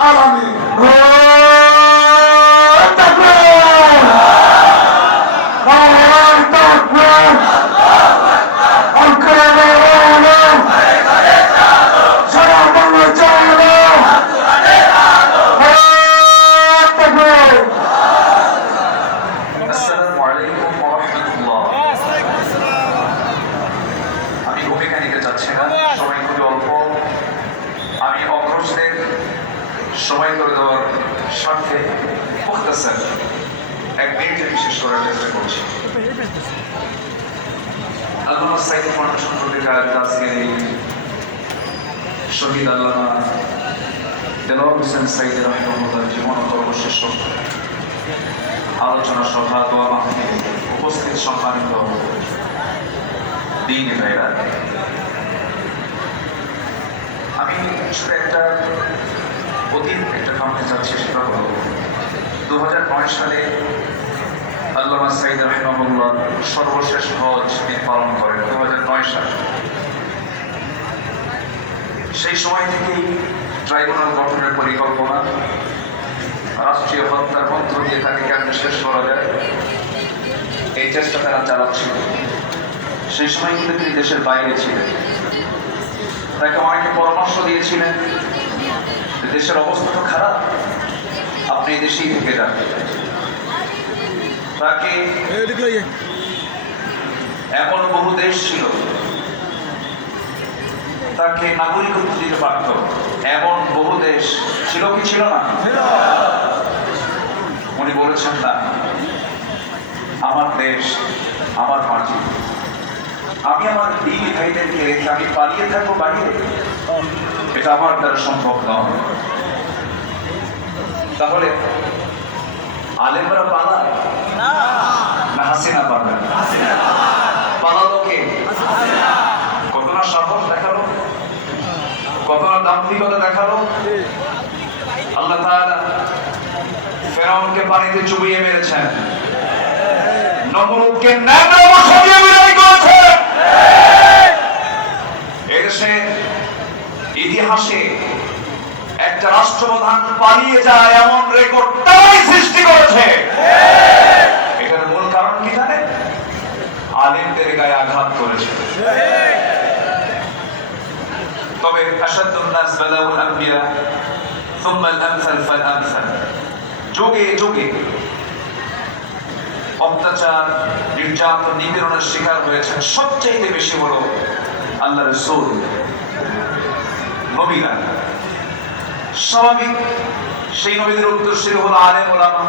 alamin. সময় করে দেওয়ার স্বার্থে মুক্তাসার এক মিনিটে বিশেষ করার চেষ্টা করছি। আল্লামা সাইদ ফাউন্ডেশন পত্রিকার আজকের এই শহীদ আল্লামা দেলোয়ার হোসেন সাইদ রহমুল্লাহ জীবন সর্বশেষ আলোচনা সভা, দোয়া মাহফিল উপস্থিত সম্মানিত দিন ভাইরা আমি শুধু একটা অতীত একটা কামতে চাচ্ছি সেটা হলো দু হাজার নয় সালে আল্লামা সাইদ রহমানুল্লাহ সর্বশেষ হজ তিনি পালন করেন দু সালে। সেই সময় থেকেই ট্রাইব্যুনাল গঠনের পরিকল্পনা, রাষ্ট্রীয় হত্যার মধ্য দিয়ে তাকে কেমন শেষ করা যায়, এই চেষ্টা তারা চালাচ্ছিল। সেই সময় কিন্তু তিনি দেশের বাইরে ছিলেন। তাকে অনেকে পরামর্শ দিয়েছিলেন দেশের অবস্থা তো খারাপ। আপনি এই দেশেই থেকে যান। তাকে এমন বহু দেশ ছিল তাকে নাগরিকত্ব দিতে পারত। এমন বহু দেশ ছিল কি ছিল না? উনি বলেছেন না আমার দেশ আমার মাটি। আমি আমার দিন ভাইদেরকে রেখে আমি পালিয়ে থাকব বাইরে এটা আমার দ্বারা সম্ভব নয়। তাহলে আলেমরা পালায় না হাসিনা পালায়? পালালো কে? কত না সাহস দেখাল? কত না দাম্ভিকতা দেখাল? আল্লাহ তাআলা ফেরাউনকে পানিতে চুবিয়ে মেরেছেন। নমরুদকে দিয়ে বিদায় করেছেন। এদেশে ইতিহাসে একটা রাষ্ট্রপ্রধান পালিয়ে যায় এমন রেকর্ড তারাই সৃষ্টি করেছে এটার মূল কারণ কি জানে আলিমদের গায়ে আঘাত করেছে তবে আসাদুন্নাস বালাউল আম্বিয়া ثم الامثل فالامثل যুগে যুগে অত্যাচার নির্যাতন নিপীড়নের শিকার হয়েছে সবচেয়ে বেশি হলো আল্লাহ রসুল নবীরা স্বাভাবিক, সেই নবীদের উত্তরসূরি হলো আলেম ওলামা।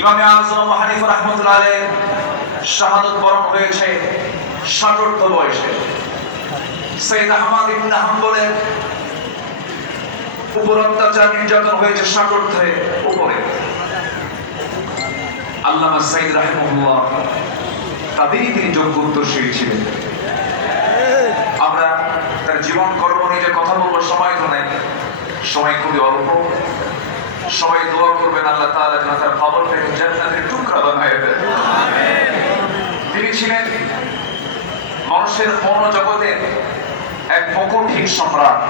ইমামে আজম হানিফ রহমতুল্লাহ আলেহ শাহাদত বরণ হয়েছে ষাটোর্ধ বয়সে। সৈয়দ আহমদ ইবনে হাম্বলের উপর অত্যাচার নির্যাতন হয়েছে ষাটোর্ধে উপরে। আল্লামা সাইদ রাহিমুল্লাহ তাদেরই তিনি যোগ্য উত্তরসূরি ছিলেন। জীবন, কর্ম নিয়ে কথা বলব, সময় তো নাই। সময় খুবই অল্প। সবাই দোয়া করবেন, আল্লাহ জান্নাতের টুকরা বানায় তিনি ছিলেন মানুষের এক মুকুটহীন সম্রাট।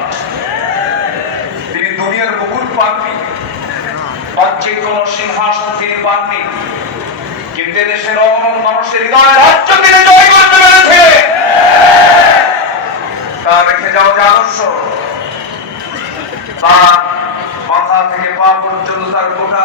তিনি দুনিয়ার মুকুট পাননি বাহ্যিক কোন সিংহাসন তিনি পাননি। কিন্তু দেশের অগণন মানুষের রাজ্য তিনি জয় করতে পেরেছে তার রেখে যাওয়া যে আদর্শ তার মাথা থেকে পা পর্যন্ত তার গোটা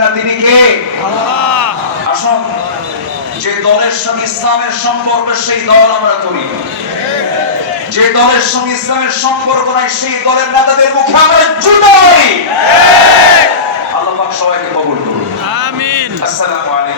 তিনি কে? আসুন যে দলের সঙ্গে ইসলামের সম্পর্ক সেই দল আমরা করি। যে দলের সঙ্গে ইসলামের সম্পর্ক নাই সেই দলের নেতাদের মুখে আমরা জুতো আল্লাহ সবাইকে কবুল করুন। আমিন। আসসালামু আলাইকুম।